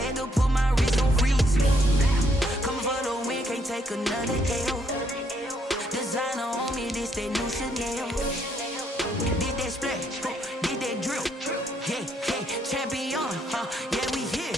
had to put my wrist on freeze. Coming for the win, can't take another L. Designer on me, this that new Chanel. Did that splash, did that drill. Yeah, champion, yeah, we here.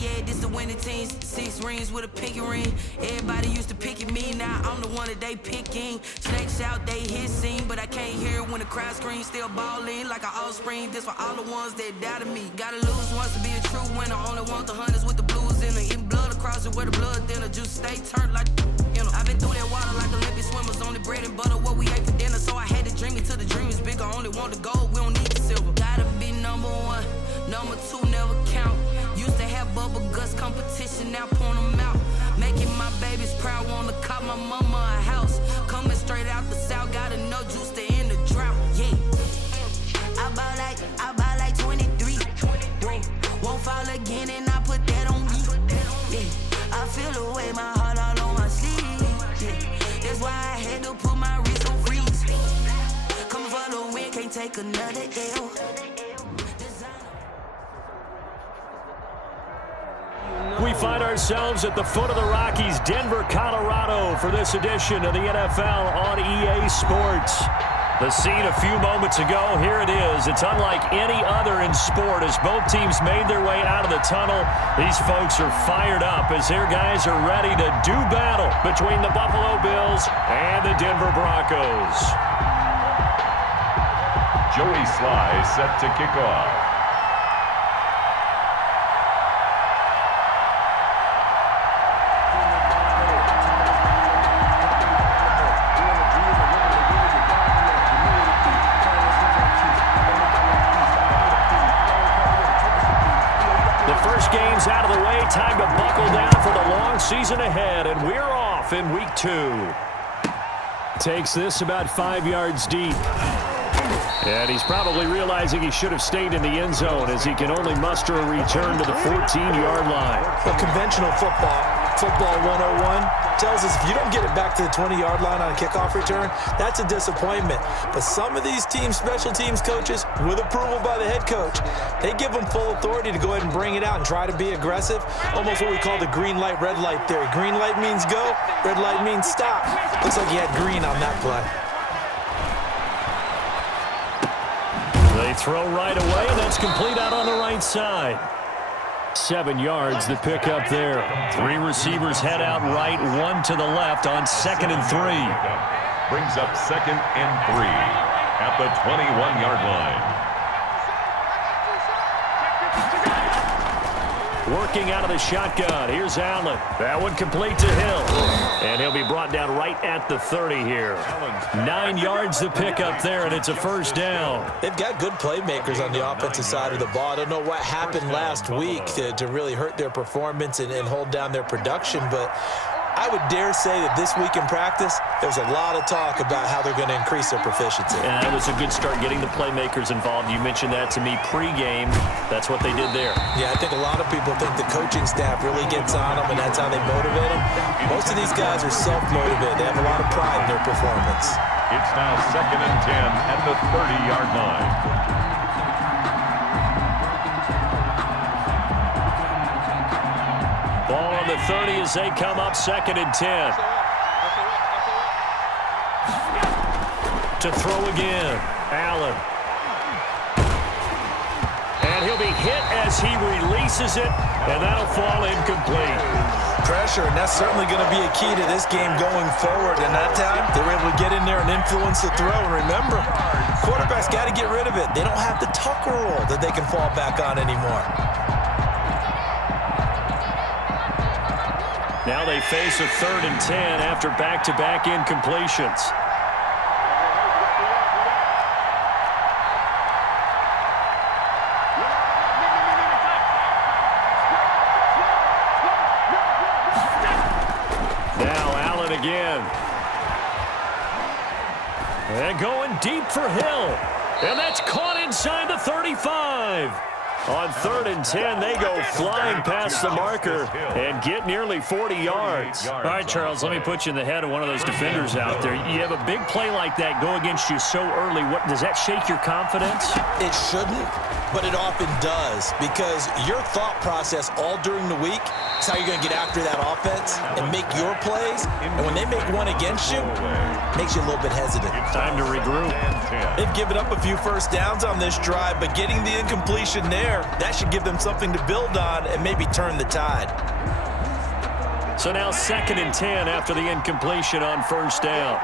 Yeah, this the winning teams. 6 rings with a pinky ring. Everybody used to pick at me, now I'm the one that they picking. Snakes out, they hissing, but I can't hear when the crowd screams. Still balling like an offspring. This for all the ones that doubted me. Gotta lose once to be a true winner. Only want the hunters with the blues in it. Eating blood across it where the blood thinner. Juice stay turned like I've been through that water like Olympic swimmers. Only bread and butter, what we ate for dinner. So I had to dream it till the dream is bigger. Only want the gold, we don't need the silver. Gotta be number 1, number 2 never count. Used to have bubble guts competition, now point them out. Making my babies proud, wanna cop my mama a house. Coming straight out the south, gotta know juice to end the drought. Yeah, I bought like 23. Won't fall again and I put that on me. Yeah, I feel the way my heart all on my sleeve. That's why I had to put my wrist on freeze. Coming for the win, can't take another L. We find ourselves at the foot of the Rockies, Denver, Colorado, for this edition of the NFL on EA Sports. The scene a few moments ago, here it is. It's unlike any other in sport as both teams made their way out of the tunnel. These folks are fired up as their guys are ready to do battle between the Buffalo Bills and the Denver Broncos. Joey Sly set to kick off. Game's out of the way. Time to buckle down for the long season ahead, and we're off in week 2. Takes this about 5 yards deep. And he's probably realizing he should have stayed in the end zone as he can only muster a return to the 14-yard line. Well, conventional football 101 tells us if you don't get it back to the 20-yard line on a kickoff return, that's a disappointment. But some of these teams, special teams coaches, with approval by the head coach, they give them full authority to go ahead and bring it out and try to be aggressive. Almost what we call the green light, red light theory. Green light means go, red light means stop. Looks like he had green on that play. They throw right away, and that's complete out on the right side. 7 yards, the pickup there. 3 receivers head out right, 1 to the left on 2nd and 3. Brings up 2nd and 3 at the 21-yard line. Working out of the shotgun. Here's Allen. That one complete to Hill. And he'll be brought down right at the 30 here. 9 yards to pick up there, and it's a first down. They've got good playmakers on the offensive side of the ball. I don't know what happened last week to really hurt their performance and hold down their production, but I would dare say that this week in practice, there's a lot of talk about how they're going to increase their proficiency. And it was a good start getting the playmakers involved. You mentioned that to me pregame. That's what they did there. Yeah, I think a lot of people think the coaching staff really gets on them, and that's how they motivate them. Most of these guys are self-motivated. They have a lot of pride in their performance. It's now 2nd and 10 at the 30-yard line. Ball on the 30 as they come up 2nd and 10. To throw again, Allen. And he'll be hit as he releases it, and that'll fall incomplete. Pressure, and that's certainly going to be a key to this game going forward. And that time, they were able to get in there and influence the throw. And remember, quarterbacks got to get rid of it. They don't have the Tucker rule that they can fall back on anymore. Now they face a 3rd and 10 after back-to-back incompletions. Now Allen again. And going deep for Hill. And that's caught inside the 35. On 3rd and 10, they go flying past the marker and get nearly 40 yards. All right, Charles, let me put you in the head of one of those defenders out there. You have a big play like that go against you so early. What does that shake your confidence? It shouldn't, but it often does, because your thought process all during the week is how you're going to get after that offense and make your plays. And when they make one against you, it makes you a little bit hesitant. Time to regroup. They've given up a few first downs on this drive, but getting the incompletion there, that should give them something to build on and maybe turn the tide. So now 2nd and 10 after the incompletion on 1st down.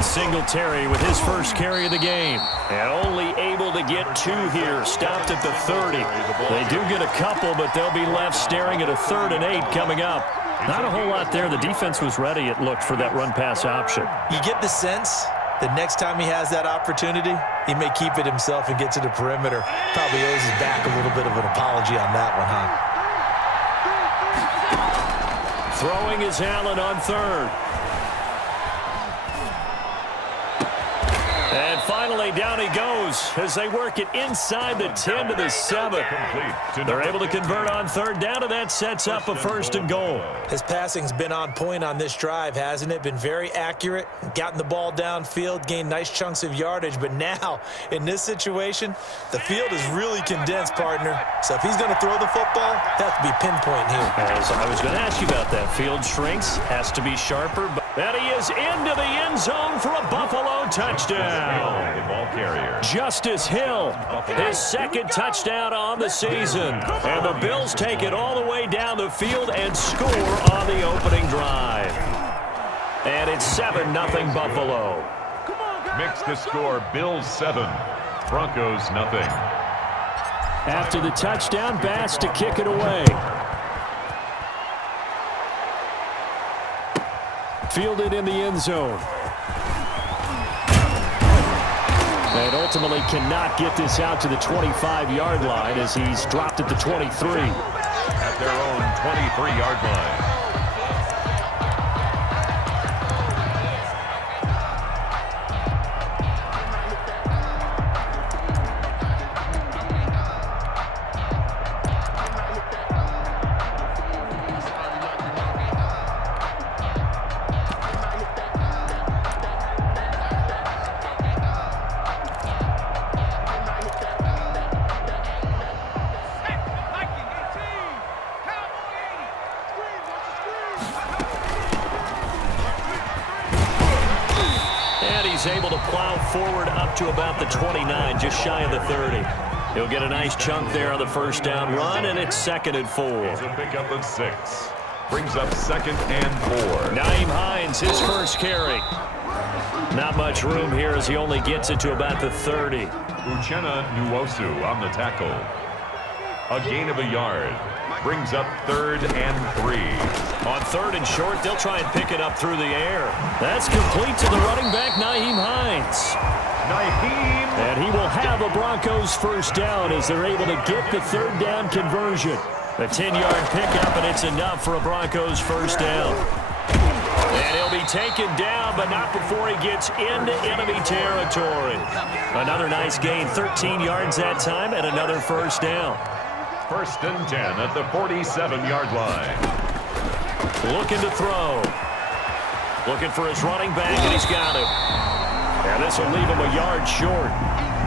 Singletary with his first carry of the game. And only able to get 2 here. Stopped at the 30. They do get a couple, but they'll be left staring at a 3rd and 8 coming up. Not a whole lot there. The defense was ready, it looked, for that run-pass option. You get the sense that next time he has that opportunity, he may keep it himself and get to the perimeter. Probably owes his back a little bit of an apology on that one, huh? Throwing is Allen on 3rd. And finally, down he goes as they work it inside the 10 to the 7. They're able to convert on 3rd down, and that sets up a 1st and goal. His passing's been on point on this drive, hasn't it? Been very accurate, gotten the ball downfield, gained nice chunks of yardage. But now, in this situation, the field is really condensed, partner. So if he's going to throw the football, that has to be pinpoint here. As I was going to ask you about that. Field shrinks, has to be sharper. And he is into the end zone for a Buffalo touchdown. Ball carrier. Justice Hill, his 2nd touchdown on the season. And the Bills take it all the way down the field and score on the opening drive. And it's 7-0 Buffalo. Mix the score, Bills 7, Broncos nothing. After the touchdown, Bass to kick it away. Fielded in the end zone. And ultimately cannot get this out to the 25-yard line as he's dropped at the 23. At their own 23-yard line. Able to plow forward up to about the 29, just shy of the 30. He'll get a nice chunk there on the 1st down run, and it's 2nd and 4. It's a pickup of 6. Brings up 2nd and 4. Nyheim Hines, his first carry. Not much room here as he only gets it to about the 30. Uchenna Nwosu on the tackle. A gain of a yard. Brings up 3rd and 3. On 3rd and short, they'll try and pick it up through the air. That's complete to the running back, Nyheim Hines. And he will have a Broncos 1st down as they're able to get the 3rd down conversion. A 10-yard pickup, and it's enough for a Broncos 1st down. And he'll be taken down, but not before he gets into enemy territory. Another nice gain, 13 yards that time, and another 1st down. 1st and 10 at the 47-yard line. Looking to throw. Looking for his running back, and he's got it. And this will leave him a yard short.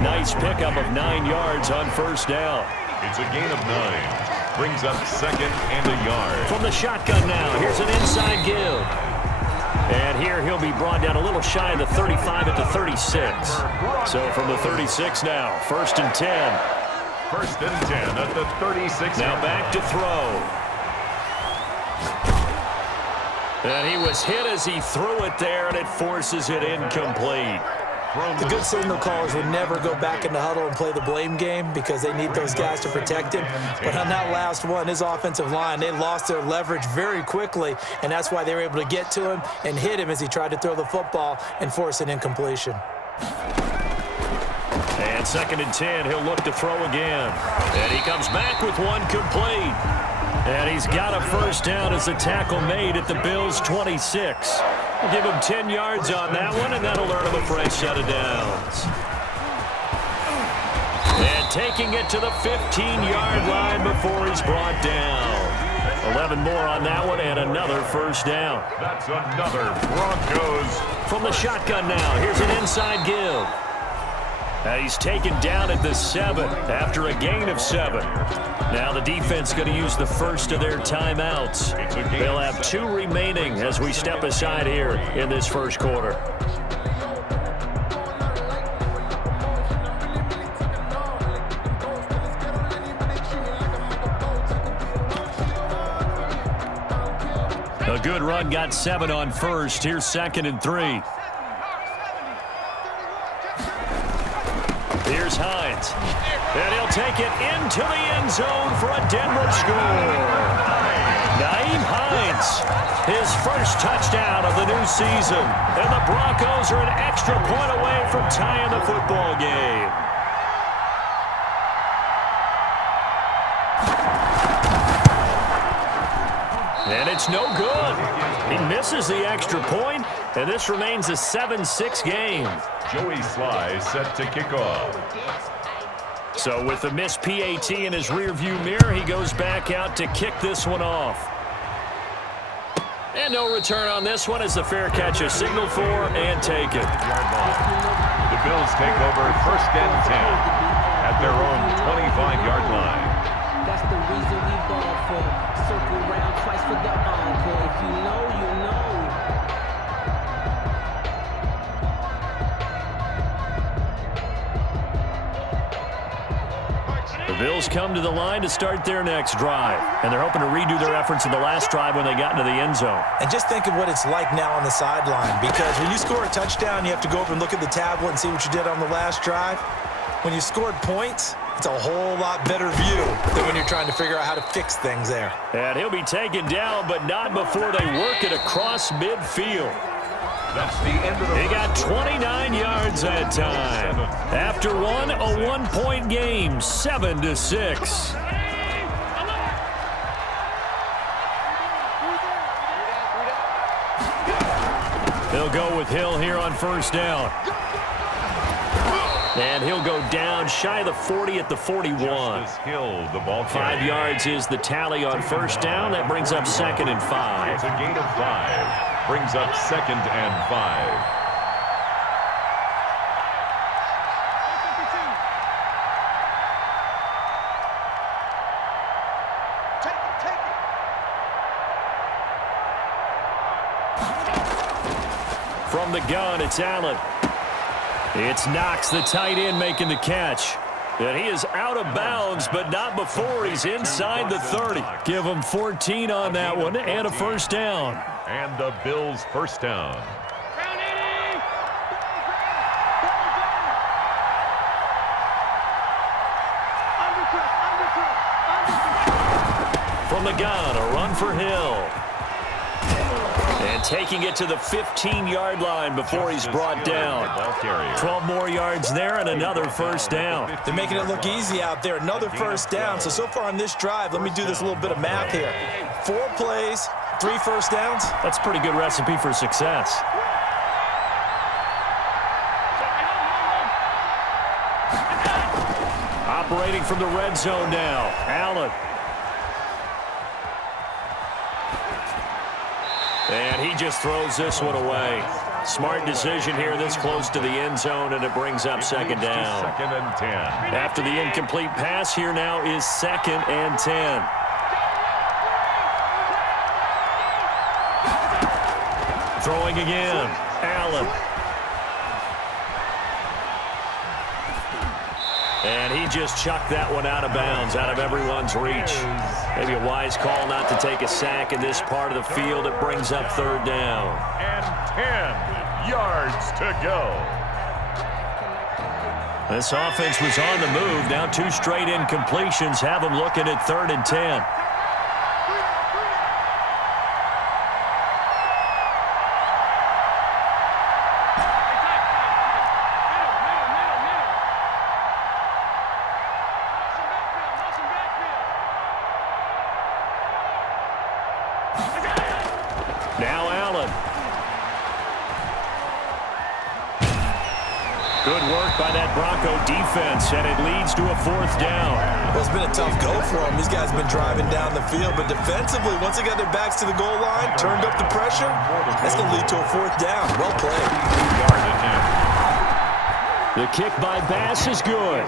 Nice pickup of 9 yards on 1st down. It's a gain of 9. Brings up 2nd and a yard. From the shotgun now, here's an inside give. And here he'll be brought down a little shy of the 35 at the 36. So from the 36 now, 1st and 10. 1st and 10 at the 36. Now back to throw. And he was hit as he threw it there, and it forces it incomplete. The good signal callers would never go back in the huddle and play the blame game because they need those guys to protect him. But on that last one, his offensive line, they lost their leverage very quickly, and that's why they were able to get to him and hit him as he tried to throw the football and force an incompletion. And 2nd and 10, he'll look to throw again. And he comes back with one complete. And he's got a 1st down as the tackle made at the Bills' 26. We'll give him 10 yards on that one, and that'll earn him a fresh set of downs. taking it to the 15-yard line before he's brought down. 11 more on that one and another first down. That's another Broncos. From the shotgun now, here's an inside give. He's taken down at the 7 after a gain of 7. Now the defense going to use the first of their timeouts. They'll have 2 remaining as we step aside here in this first quarter. A good run got 7 on first. Here's 2nd and 3. Here's Hines. And he'll take it into the end zone for a Denver score. Nyheim Hines, his first touchdown of the new season. And the Broncos are an extra point away from tying the football game. And it's no good. He misses the extra point, and this remains a 7-6 game. Joey Sly set to kick off. So with the missed PAT in his rearview mirror, he goes back out to kick this one off. And no return on this one as the fair catch is signaled for and taken. The Bills take over 1st and 10 at their own 25-yard line. That's the reason we ball for. Circle round twice for the encore. If you know, you know. The Bills come to the line to start their next drive. And they're hoping to redo their efforts in the last drive when they got into the end zone. And just think of what it's like now on the sideline, because when you score a touchdown, you have to go over and look at the tablet and see what you did on the last drive. When you scored points, it's a whole lot better view than when you're trying to figure out how to fix things there. And he'll be taken down, but not before they work it across midfield. That's the end of the He got 29 yards that time. After one, a 1-point game, 7-6. They'll go with Hill here on first down. And he'll go down shy of the 40 at the 41. Hill, the ball 5 yards is the tally on first down. That brings up 2nd and 5. It's a gain of 5. Brings up 2nd and 5. From the gun, it's Allen. It's Knox, the tight end, making the catch. And he is out of bounds, but not before he's inside the 30. Give him 14 on that one and a first down. And the Bills' first down. From the gun, a run for Hill. And taking it to the 15-yard line before he's brought down. 12 more yards there and another first down. They're making it look easy out there. Another first down. So far on this drive, let me do this little bit of math here. 4 plays, 3 first downs. That's a pretty good recipe for success. Operating from the red zone now, Allen. And he just throws this one away. Smart decision here this close to the end zone, and it brings up 2nd down. 2nd and 10. After the incomplete pass, here now is 2nd and 10. Throwing again, Allen. And he just chucked that one out of bounds, out of everyone's reach. Maybe a wise call not to take a sack in this part of the field. It brings up 3rd down. And 10 yards to go. This offense was on the move. Now 2 straight incompletions have them looking at 3rd and 10. Now Allen. Good work by that Bronco defense, and it leads to a 4th down. Well, it's been a tough go for them. These guys have been driving down the field, but defensively, once they got their backs to the goal line, turned up the pressure, that's going to lead to a 4th down. Well played. The kick by Bass is good.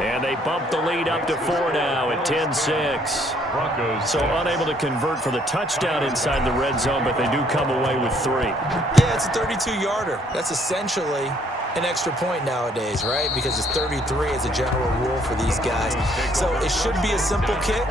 And they bump the lead up to 4 now at 10-6. So unable to convert for the touchdown inside the red zone, but they do come away with 3. Yeah, it's a 32-yarder. That's essentially an extra point nowadays, right? Because it's 33 as a general rule for these guys. So it should be a simple kick.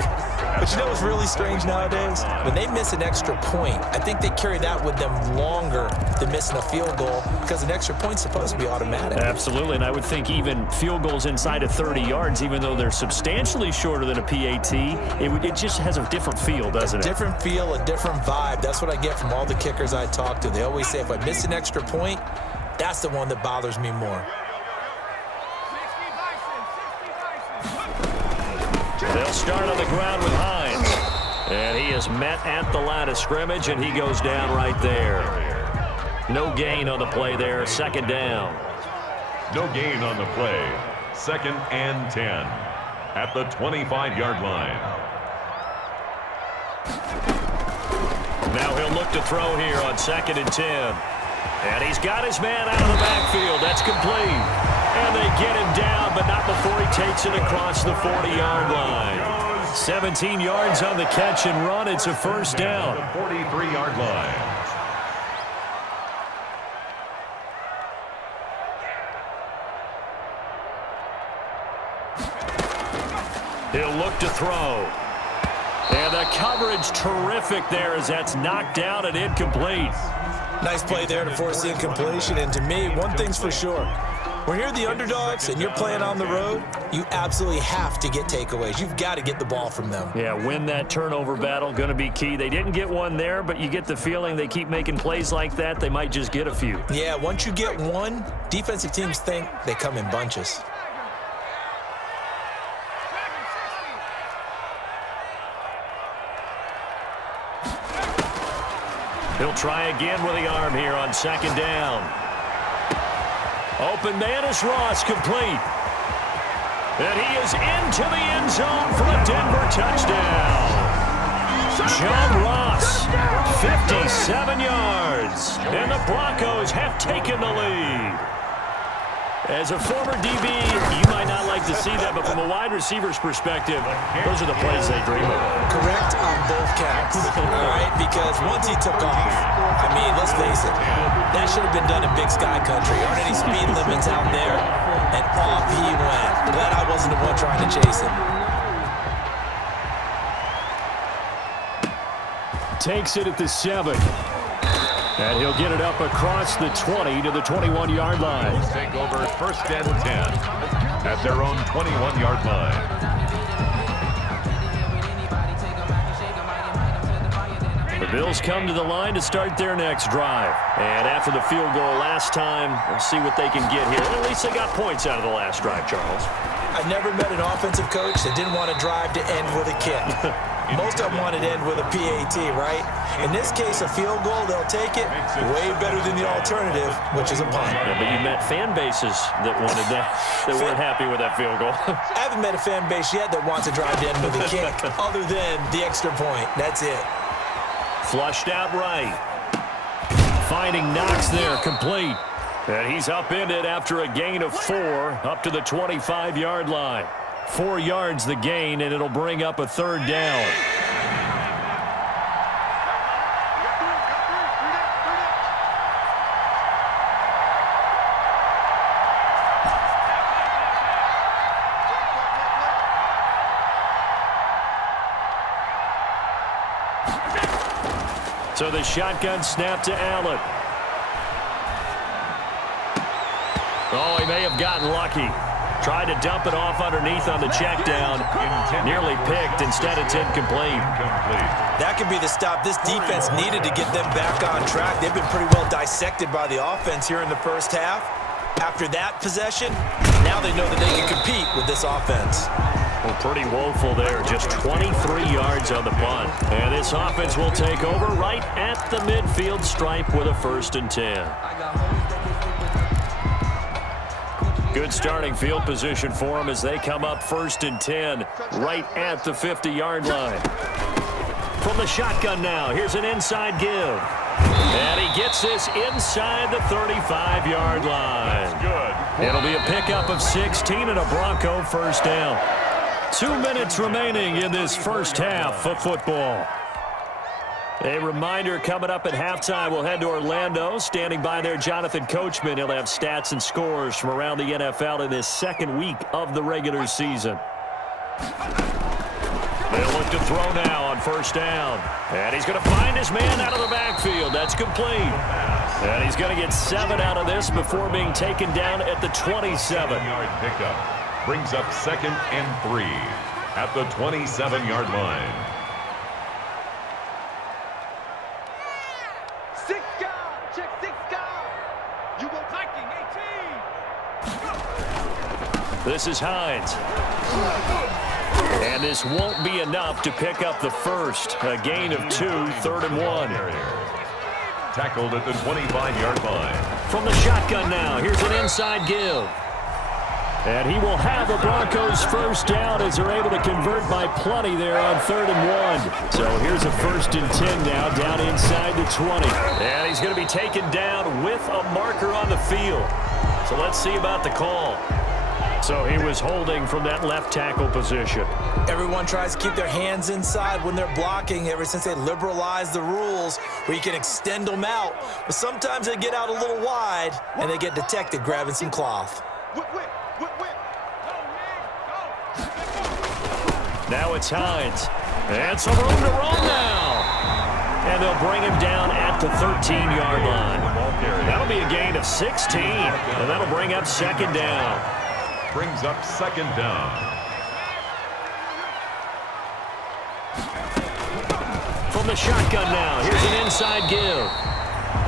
But you know what's really strange nowadays? When they miss an extra point, I think they carry that with them longer than missing a field goal because an extra point's supposed to be automatic. Absolutely, and I would think even field goals inside of 30 yards, even though they're substantially shorter than a PAT, it just has a different feel, doesn't it? A different feel, a different vibe. That's what I get from all the kickers I talk to. They always say if I miss an extra point, that's the one that bothers me more. They'll start on the ground with Hines. And he is met at the line of scrimmage, and he goes down right there. No gain on the play there. 2nd down. No gain on the play. 2nd and 10 at the 25-yard line. Now he'll look to throw here on 2nd and 10. And he's got his man out of the backfield. That's complete. And they get him down, but not before he takes it across the 40-yard line. 17 yards on the catch and run. It's a 1st down. The 43-yard line. He'll look to throw. And the coverage terrific there as that's knocked down and incomplete. Nice play there to force the incompletion. And to me, one thing's for sure. When you're the underdogs and you're playing on the road, you absolutely have to get takeaways. You've got to get the ball from them. Yeah, win that turnover battle, going to be key. They didn't get one there, but you get the feeling they keep making plays like that, they might just get a few. Yeah, once you get one, defensive teams think they come in bunches. He'll try again with the arm here on 2nd down. Open man is Ross, complete. And he is into the end zone for a Denver touchdown. John Ross, 57 yards. And the Broncos have taken the lead. As a former DB, you might not like to see that, but from a wide receiver's perspective, those are the plays they dream of. Correct on both counts, all right? Because once he took off, I mean, let's face it, that should have been done in Big Sky Country. Aren't any speed limits out there? And off he went. Glad I wasn't the one trying to chase him. Takes it at the 7. And he'll get it up across the 20 to the 21-yard line. Take over 1st and 10 at their own 21-yard line. The Bills come to the line to start their next drive. And after the field goal last time, we'll see what they can get here. At least they got points out of the last drive, Charles. I've never met an offensive coach that didn't want to drive to end with a kick. Most of them wanted to end with a PAT, right? In this case, a field goal, they'll take it. Way better than the alternative, which is a punt. Yeah, but you met fan bases that wanted that, that weren't happy with that field goal. I haven't met a fan base yet that wants to drive to end with a kick, other than the extra point. That's it. Flushed out right. Finding Knox there, complete. And he's upended after a gain of 4 up to the 25-yard line. 4 yards the gain, and it'll bring up a 3rd down. So the shotgun snap to Allen. Oh, he may have gotten lucky. Tried to dump it off underneath on the check down. Nearly picked. Instead, it's incomplete. That could be the stop this defense needed to get them back on track. They've been pretty well dissected by the offense here in the first half. After that possession, now they know that they can compete with this offense. Well, pretty woeful there. Just 23 yards on the punt. And this offense will take over right at the midfield stripe with a 1st and 10. Good starting field position for them as they come up 1st and 10 right at the 50-yard line. From the shotgun now, here's an inside give. And he gets this inside the 35-yard line. Good. It'll be a pickup of 16 and a Bronco first down. 2 minutes remaining in this first half of football. A reminder coming up at halftime, we'll head to Orlando. Standing by there, Jonathan Coachman. He'll have stats and scores from around the NFL in this second week of the regular season. They'll look to throw now on first down. And he's going to find his man out of the backfield. That's complete. And he's going to get 7 out of this before being taken down at the 27. 7-yard pickup brings up 2nd and 3 at the 27-yard line. This is Hines. And this won't be enough to pick up the first. A gain of 2, 3rd and 1. Tackled at the 25-yard line. From the shotgun now, here's an inside give. And he will have the Broncos first down as they're able to convert by plenty there on 3rd and 1. So here's a 1st and 10 now down inside the 20. And he's going to be taken down with a marker on the field. So let's see about the call. So he was holding from that left tackle position. Everyone tries to keep their hands inside when they're blocking ever since they liberalized the rules where you can extend them out. But sometimes they get out a little wide and they get detected grabbing some cloth. Now it's Hines. And some room to run now. And they'll bring him down at the 13-yard line. That'll be a gain of 16. And that'll bring up 2nd down. Brings up 2nd down. From the shotgun now, here's an inside give.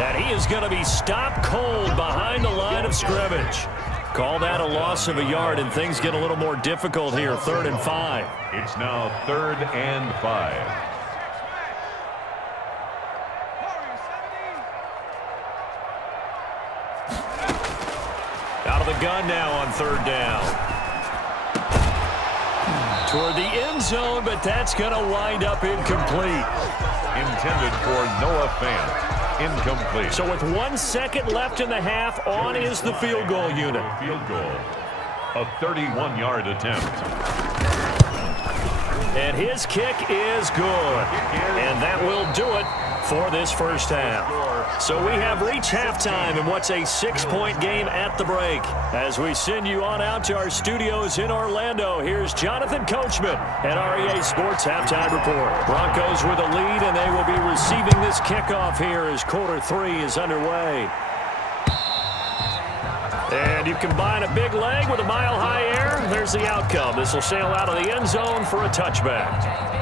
And he is going to be stopped cold behind the line of scrimmage. Call that a loss of a yard, and things get a little more difficult here, 3rd and 5. It's now 3rd and 5. Out of the gun now on 3rd down. Toward the end zone, but that's going to wind up incomplete. Intended for Noah Fant. Incomplete. So with 1 second left in the half, on is the field goal unit. Field goal. A 31-yard attempt. And his kick is good. And that will do it for this first half. So we have reached halftime in what's a 6-point game at the break. As we send you on out to our studios in Orlando, here's Jonathan Coachman at REA Sports Halftime Report. Broncos with a lead, and they will be receiving this kickoff here as quarter 3 is underway. And you combine a big leg with a mile-high air, there's the outcome. This will sail out of the end zone for a touchback.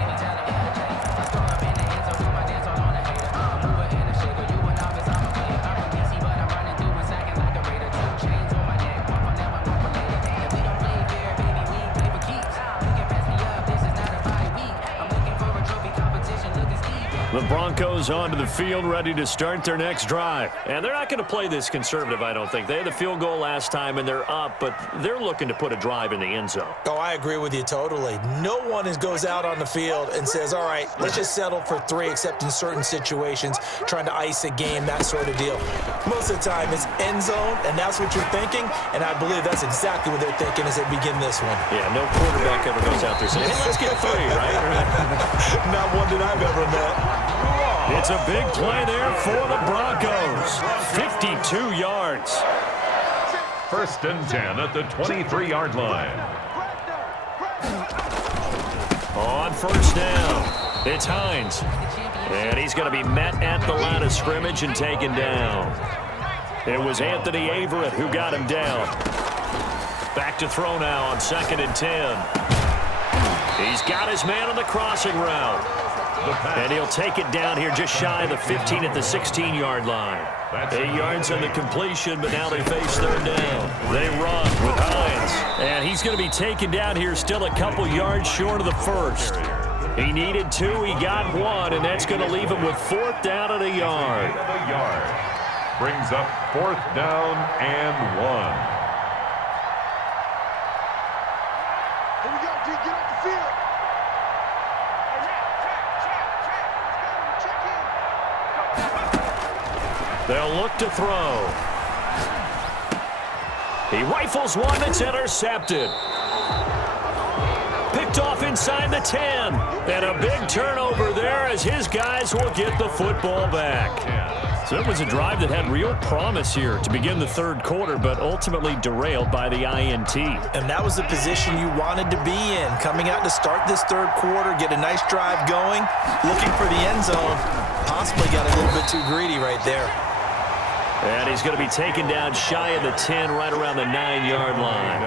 The Broncos onto the field, ready to start their next drive. And they're not going to play this conservative, I don't think. They had the field goal last time, and they're up, but they're looking to put a drive in the end zone. Oh, I agree with you totally. No one goes out on the field and says, all right, let's just settle for 3, except in certain situations, trying to ice a game, that sort of deal. Most of the time, it's end zone, and that's what you're thinking, and I believe that's exactly what they're thinking as they begin this one. Yeah, no quarterback ever goes out there saying, hey, let's get 3, right? Not one that I've ever met. It's a big play there for the Broncos. 52 yards. 1st and 10 at the 23-yard line. On first down, it's Hines. And he's going to be met at the line of scrimmage and taken down. It was Anthony Averett who got him down. Back to throw now on 2nd and 10. He's got his man on the crossing route. And he'll take it down here just shy of the 15 at the 16-yard line. 8 yards on the completion, but now they face 3rd down. They run with Hines. And he's going to be taken down here still a couple yards short of the first. He needed 2, he got 1, and that's going to leave him with 4th down at a yard. Brings up 4th down and 1. They'll look to throw. He rifles one that's intercepted. Picked off inside the 10. And a big turnover there as his guys will get the football back. So it was a drive that had real promise here to begin the third quarter, but ultimately derailed by the INT. And that was the position you wanted to be in. Coming out to start this third quarter, get a nice drive going, looking for the end zone. Possibly got a little bit too greedy right there. And he's going to be taken down shy of the 10, right around the 9-yard line.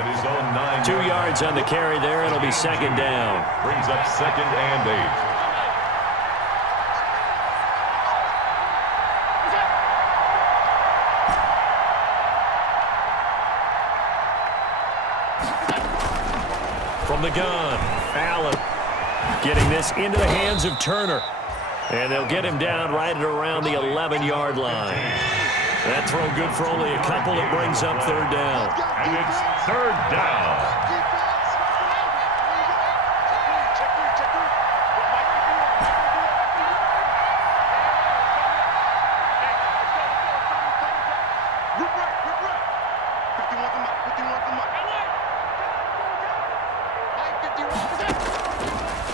2 yards on the carry there. It'll be second down. Brings up 2nd and 8. From the gun, Allen getting this into the hands of Turner. And they'll get him down right at around the 11-yard line. That throw good for only a couple. It brings up third down. And it's third down.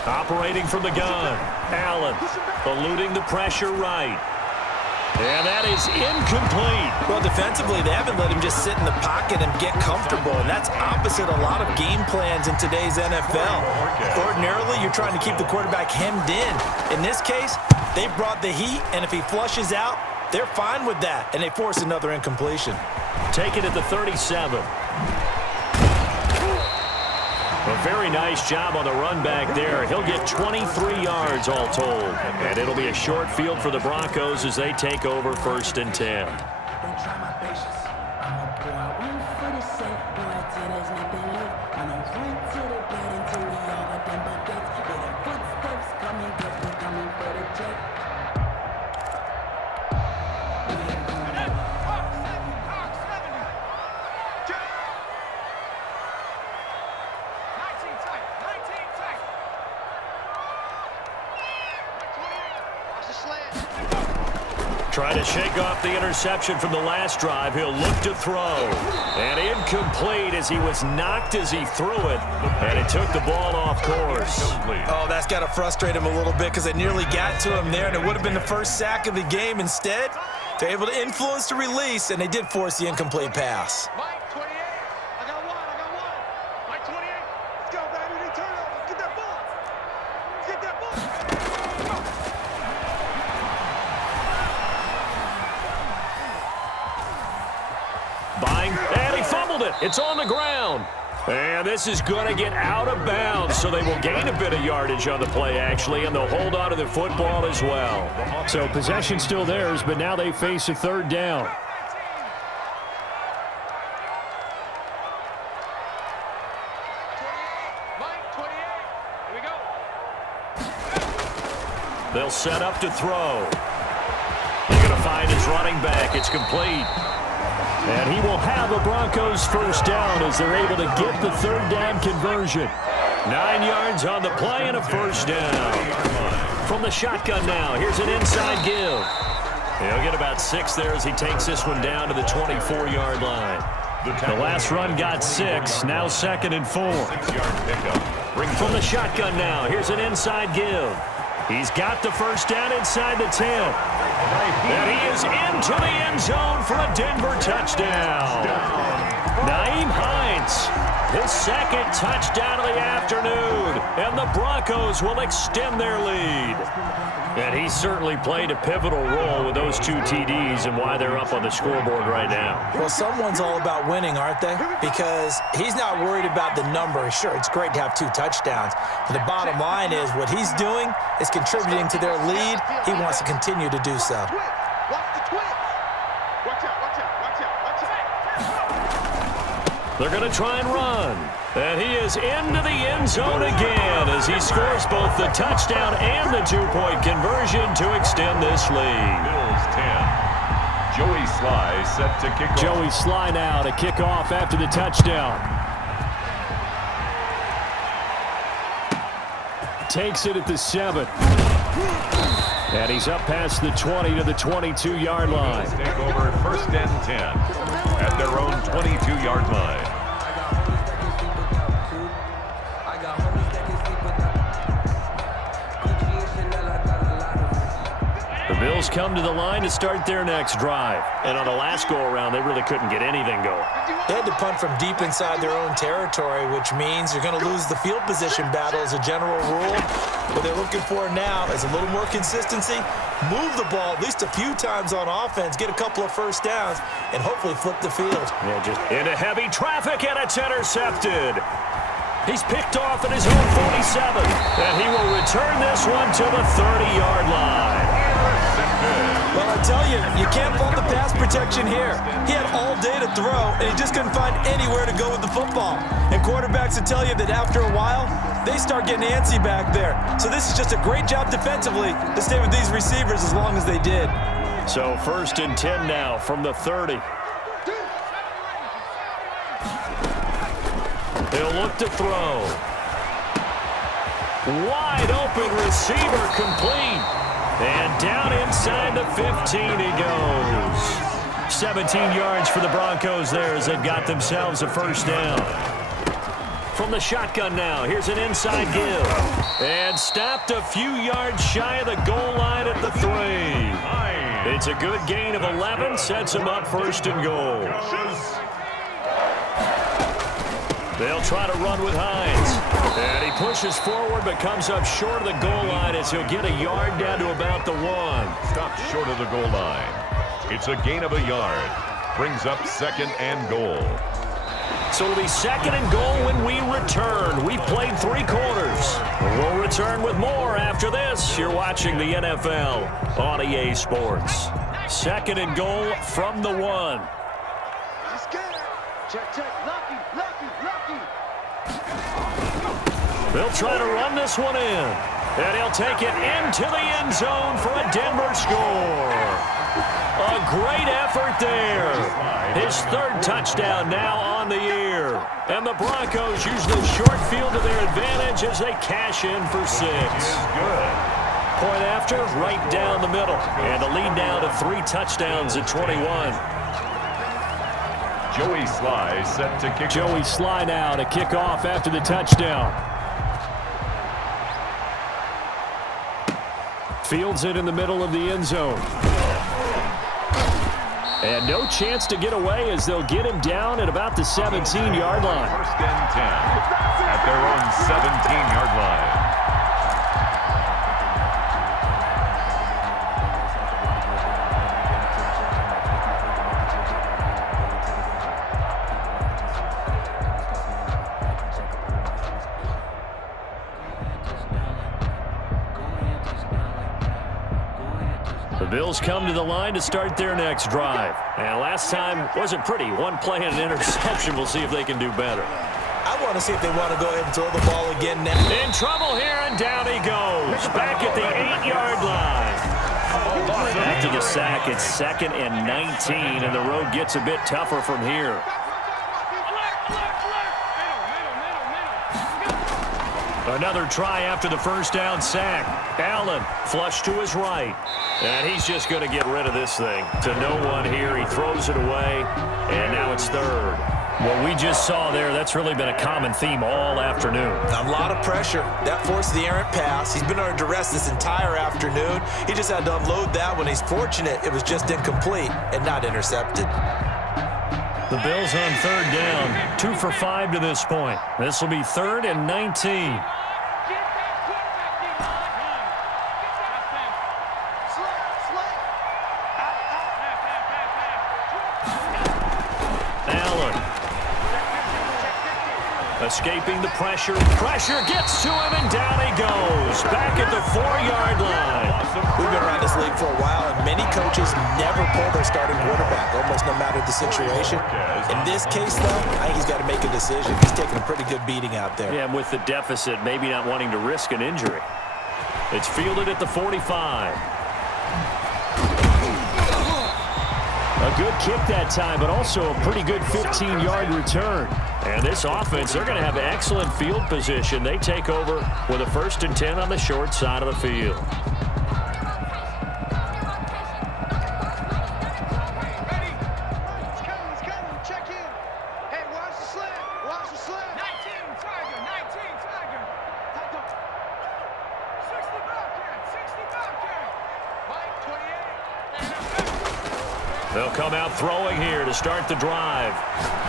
Operating from the gun, Allen eluding the pressure right. And that is incomplete. Well, defensively, they haven't let him just sit in the pocket and get comfortable, and that's opposite a lot of game plans in today's NFL. Ordinarily, you're trying to keep the quarterback hemmed in. In this case, they brought the heat, and if he flushes out, they're fine with that, and they force another incompletion. Take it at the 37. A very nice job on the run back there. He'll get 23 yards all told. And it'll be a short field for the Broncos as they take over 1st and 10. Trying to shake off the interception from the last drive. He'll look to throw. And incomplete as he was knocked as he threw it. And it took the ball off course. Oh, that's got to frustrate him a little bit because it nearly got to him there, and it would have been the first sack of the game. Instead, they're able to influence the release, and they did force the incomplete pass. Mike 28. I got one. Mike 28. Let's go, baby. They turn over. Let's get that ball. Let's get that ball. And he fumbled it. It's on the ground. And this is going to get out of bounds, so they will gain a bit of yardage on the play, actually, and they'll hold on to the football as well. So possession still theirs, but now they face a third down. Mike 28. Here we go. They'll set up to throw. They're going to find his running back. It's complete. And he will have a Broncos first down as they're able to get the third down conversion. 9 yards on the play and a first down. From the shotgun now, here's an inside give. He'll get about 6 there as he takes this one down to the 24-yard line. The last run got 6, now 2nd and 4. From the shotgun now, here's an inside give. He's got the first down inside the 10. And he is into the end zone for a Denver touchdown. Nyheim Hines, his 2nd touchdown of the afternoon. And the Broncos will extend their lead. And he certainly played a pivotal role with those 2 TDs and why they're up on the scoreboard right now. Well, someone's all about winning, aren't they? Because he's not worried about the number. Sure, it's great to have 2 touchdowns. But the bottom line is what he's doing is contributing to their lead. He wants to continue to do so. Watch the twins. Watch out. They're going to try and run. And he is into the end zone again as he scores both the touchdown and the 2-point conversion to extend this lead. Bills 10. Joey Sly set to kick off. Joey Sly now to kick off after the touchdown. takes it at the 7. And he's up past the 20 to the 22-yard line. Take over 1st and 10 at their own 22-yard line. The Bills come to the line to start their next drive. And on the last go-around, they really couldn't get anything going. They had to punt from deep inside their own territory, which means you're going to lose the field position battle as a general rule. What they're looking for now is a little more consistency, move the ball at least a few times on offense, get a couple of first downs, and hopefully flip the field. Yeah, just into heavy traffic, and it's intercepted. He's picked off at his own 47, and he will return this one to the 30-yard line. Well, I tell you, you can't fault the pass protection here. He had all day to throw, and he just couldn't find anywhere to go with the football. And quarterbacks will tell you that after a while, they start getting antsy back there. So this is just a great job defensively to stay with these receivers as long as they did. So 1st and 10 now from the 30. He'll look to throw. Wide open receiver complete. And down inside the 15 he goes. 17 yards for the Broncos there as they've got themselves a first down. From the shotgun now, here's an inside give. And stopped a few yards shy of the goal line at the 3. It's a good gain of 11, sets him up 1st and goal. They'll try to run with Hines. And he pushes forward but comes up short of the goal line as he'll get a yard down to about the 1. Stopped short of the goal line. It's a gain of a yard. Brings up 2nd and goal. So it'll be 2nd and goal when we return. We've played 3 quarters. We'll return with more after this. You're watching the NFL on EA Sports. 2nd and goal from the 1. Check, check. Lucky. They'll try to run this one in. And he'll take it into the end zone for a Denver score. A great effort there. His 3rd touchdown now on the year. And the Broncos use the short field to their advantage as they cash in for 6. Good. Point after, right down the middle. And the lead now to 3 touchdowns at 21. Joey Sly set to kick. Joey Sly now to kick off after the touchdown. Fields it in the middle of the end zone. And no chance to get away as they'll get him down at about the 17-yard line. 1st and 10 at their own 17-yard line. Bills come to the line to start their next drive. And last time wasn't pretty. One play and an interception. We'll see if they can do better. I want to see if they want to go ahead and throw the ball again now. In trouble here, and down he goes. Back at the 8-yard line. After the sack, it's 2nd and 19, and the road gets a bit tougher from here. Another try after the first down sack. Allen flush to his right. And he's just going to get rid of this thing. To no one here. He throws it away. And now it's 3rd. What we just saw there, that's really been a common theme all afternoon. A lot of pressure. That forced the errant pass. He's been under duress this entire afternoon. He just had to unload that one. He's fortunate it was just incomplete and not intercepted. The Bills on 3rd down. 2 for 5 to this point. This will be 3rd and 19. Escaping the pressure. Pressure gets to him, and down he goes. Back at the 4-yard line. We've been around this league for a while, and many coaches never pull their starting quarterback, almost no matter the situation. In this case, though, I think he's got to make a decision. He's taking a pretty good beating out there. Yeah, and with the deficit, maybe not wanting to risk an injury. It's fielded at the 45. A good kick that time, but also a pretty good 15-yard return. And this offense, they're going to have excellent field position. They take over with a 1st and 10 on the short side of the field. They'll come out throwing here to start the drive.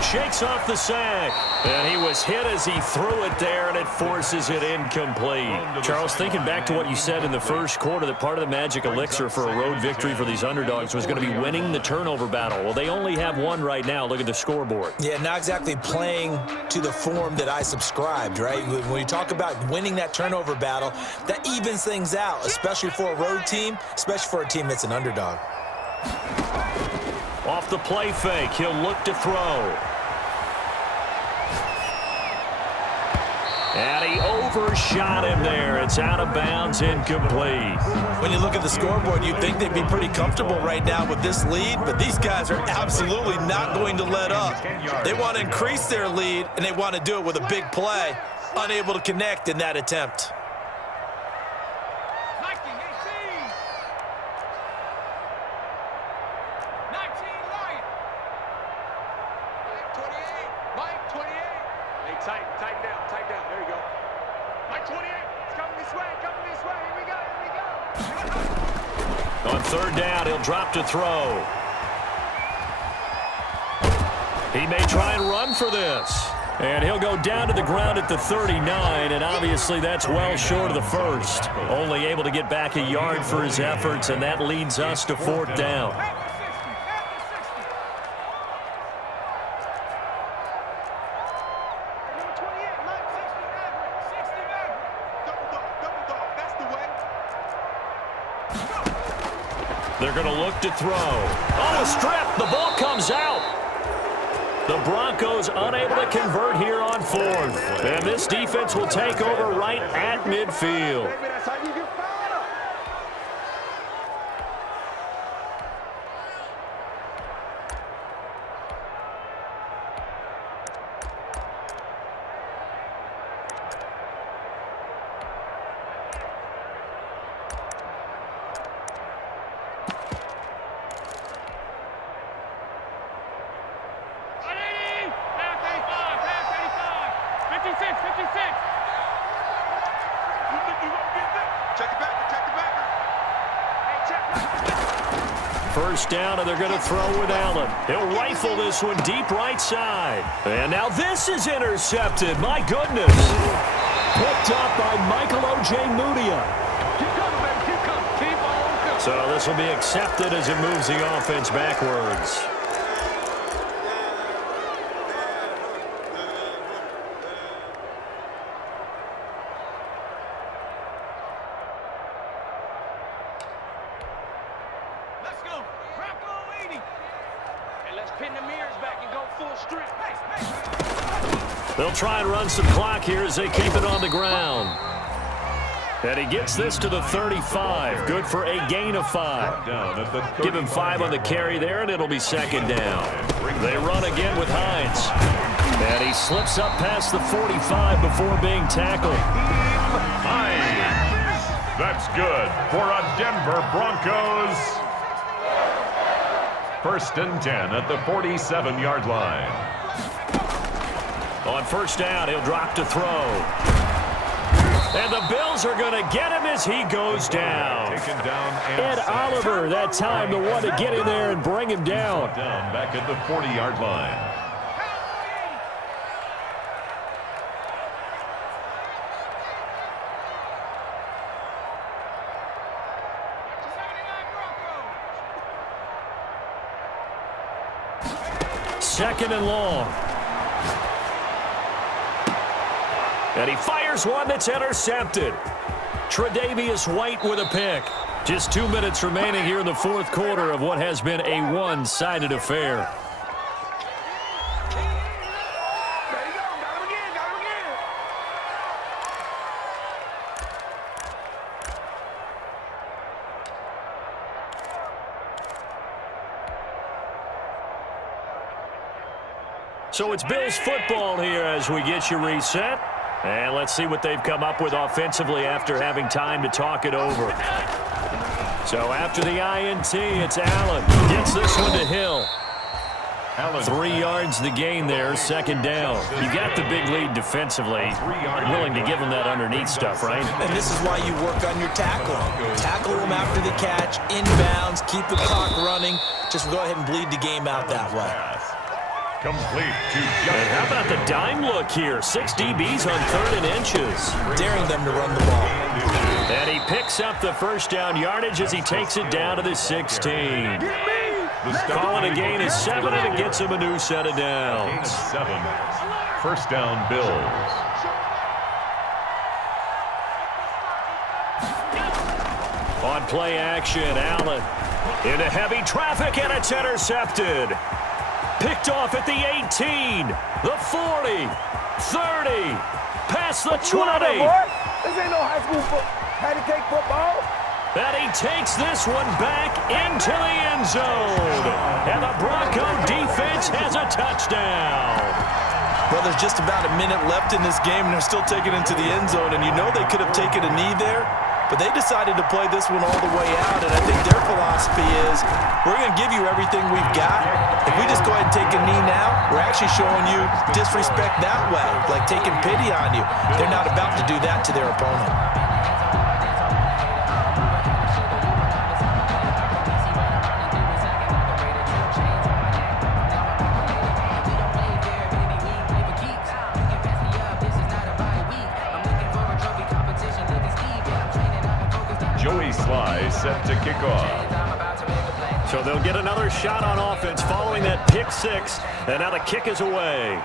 Shakes off the sack. And he was hit as he threw it there, and it forces it incomplete. Charles, thinking back to what you said in the first quarter, that part of the magic elixir for a road victory for these underdogs was going to be winning the turnover battle. Well, they only have one right now. Look at the scoreboard. Yeah, not exactly playing to the form that I subscribed, right? When you talk about winning that turnover battle, that evens things out, especially for a road team, especially for a team that's an underdog. Off the play fake, he'll look to throw. And he overshot him there. It's out of bounds, incomplete. When you look at the scoreboard, you'd think they'd be pretty comfortable right now with this lead, but these guys are absolutely not going to let up. They want to increase their lead, and they want to do it with a big play. Unable to connect in that attempt. On 3rd down, he'll drop to throw. He may try and run for this. And he'll go down to the ground at the 39, and obviously that's well short of the first. Only able to get back a yard for his efforts, and that leads us to 4th down. They're going to look to throw. Oh, a strip. The ball comes out. The Broncos unable to convert here on 4th. And this defense will take over right at midfield. First down, and they're going to throw with Allen. He'll rifle this one deep right side. And now this is intercepted. My goodness. Picked up by Michael O.J. Mudia. So this will be accepted as it moves the offense backwards. They'll try and run some clock here as they keep it on the ground. And he gets this to the 35. Good for a gain of 5. Give him 5 on the carry there, and it'll be 2nd down. They run again with Hines. And he slips up past the 45 before being tackled. Hines. That's good for a Denver Broncos. 1st and 10 at the 47-yard line. On 1st down, he'll drop to throw. And the Bills are going to get him as he goes down. Ed Oliver, that time, the one to get in there and bring him down. Back at the 40-yard line. Second and long. And he fires one that's intercepted. Tre'Davious White with a pick. Just 2 minutes remaining here in the 4th quarter of what has been a one-sided affair. So it's Bills football here as we get you reset. And let's see what they've come up with offensively after having time to talk it over. So after the INT, it's Allen. Gets this one to Hill. 3 yards the gain there, second down. You got the big lead defensively. Willing to give them that underneath stuff, right? And this is why you work on your tackling. Tackle them after the catch, inbounds, keep the clock running. Just go ahead and bleed the game out that way. Complete to And how about the dime look here? 6 DBs on 3rd and inches. Daring them to run the ball. And he picks up the first down yardage as he takes it down to the 16. Calling a gain of 7, and it gets him a new set of downs. 7. First down, Bills. On play action, Allen into heavy traffic, and it's intercepted. Picked off at the 18, the 40, 30, past the 20. This ain't no high school patty cake football. And he takes this one back into the end zone. And the Bronco defense has a touchdown. Well, there's just about a minute left in this game, and they're still taking it into the end zone. And you know they could have taken a knee there, but they decided to play this one all the way out. And I think their philosophy is, we're going to give you everything we've got. If we just go ahead and take a knee now, we're actually showing you disrespect that way, like taking pity on you. They're not about to do that to their opponent. Set to kick off. So they'll get another shot on offense following that pick 6, and now the kick is away.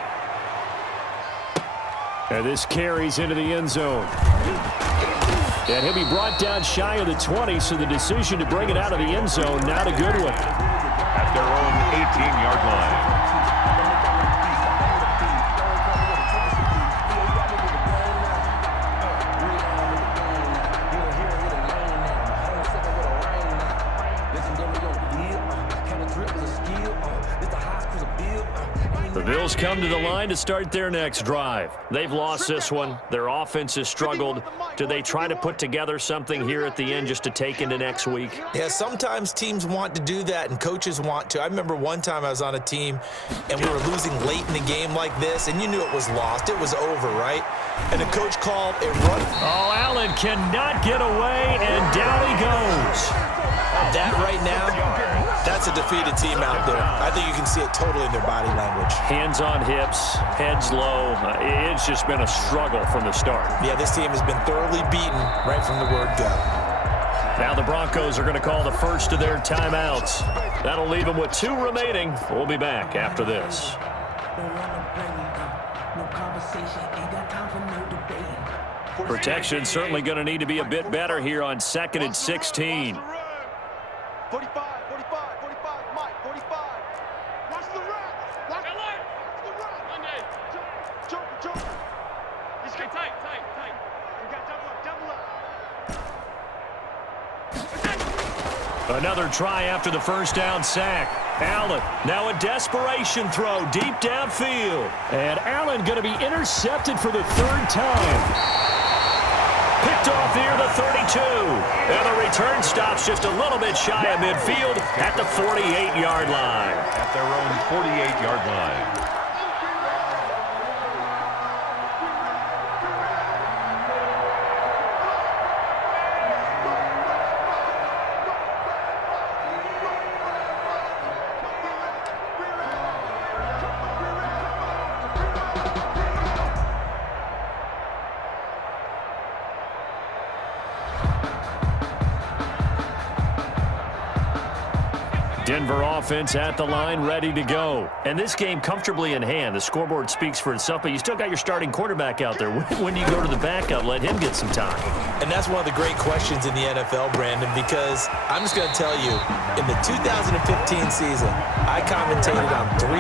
And this carries into the end zone. And he'll be brought down shy of the 20, so the decision to bring it out of the end zone, not a good one. At their own 18-yard line. The Bills come to the line to start their next drive. They've lost this one. Their offense has struggled. Do they try to put together something here at the end just to take into next week? Yeah, sometimes teams want to do that and coaches want to. I remember one time I was on a team and we were losing late in the game like this, and you knew it was lost. It was over, right? And the coach called a run. Oh, Allen cannot get away, and down he goes. That right now, that's a defeated team out there. I think you can see it totally in their body language. Hands on hips, heads low. It's just been a struggle from the start. Yeah, this team has been thoroughly beaten right from the word go. Now the Broncos are going to call the first of their timeouts. That'll leave them with 2 remaining. We'll be back after this. Protection certainly going to need to be a bit better here on 2nd and 16. 45, 45, 45, Mike, 45. Watch the run. Watch the run. Monday. Choke. Just get tight. You got double up. Another try after the first down sack. Allen, now a desperation throw deep downfield. And Allen going to be intercepted for the 3rd time. Picked off near the 32. And the return stops just a little bit shy of midfield at the 48-yard line. At their own 48-yard line. Denver offense at the line, ready to go. And this game comfortably in hand. The scoreboard speaks for itself, but you still got your starting quarterback out there. When do you go to the backup, let him get some time? And that's one of the great questions in the NFL, Brandon, because I'm just going to tell you, in the 2015 season, I commentated on 3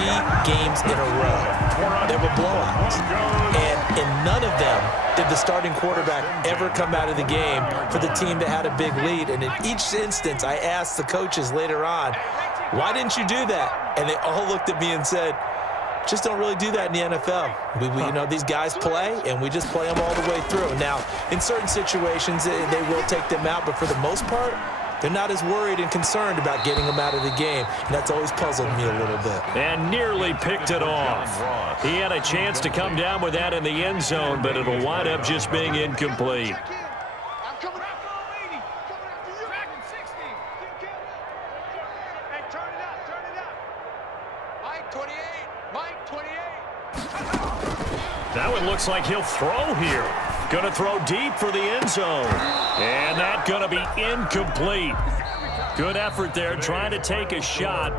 games in a row. There were blowouts. And in none of them did the starting quarterback ever come out of the game for the team that had a big lead. And in each instance, I asked the coaches later on, why didn't you do that? And they all looked at me and said, Just don't really do that in the NFL. You know, these guys play, and we just play them all the way through. Now, in certain situations, they will take them out, but for the most part, they're not as worried and concerned about getting them out of the game, and that's always puzzled me a little bit. And nearly picked it off. He had a chance to come down with that in the end zone, but it'll wind up just being incomplete. I'm coming after 80. Coming after you. Dragon 60. Hey, turn it up. Mike 28. Mike 28. That one looks like he'll throw here. Going to throw deep for the end zone. And that's going to be incomplete. Good effort there trying to take a shot.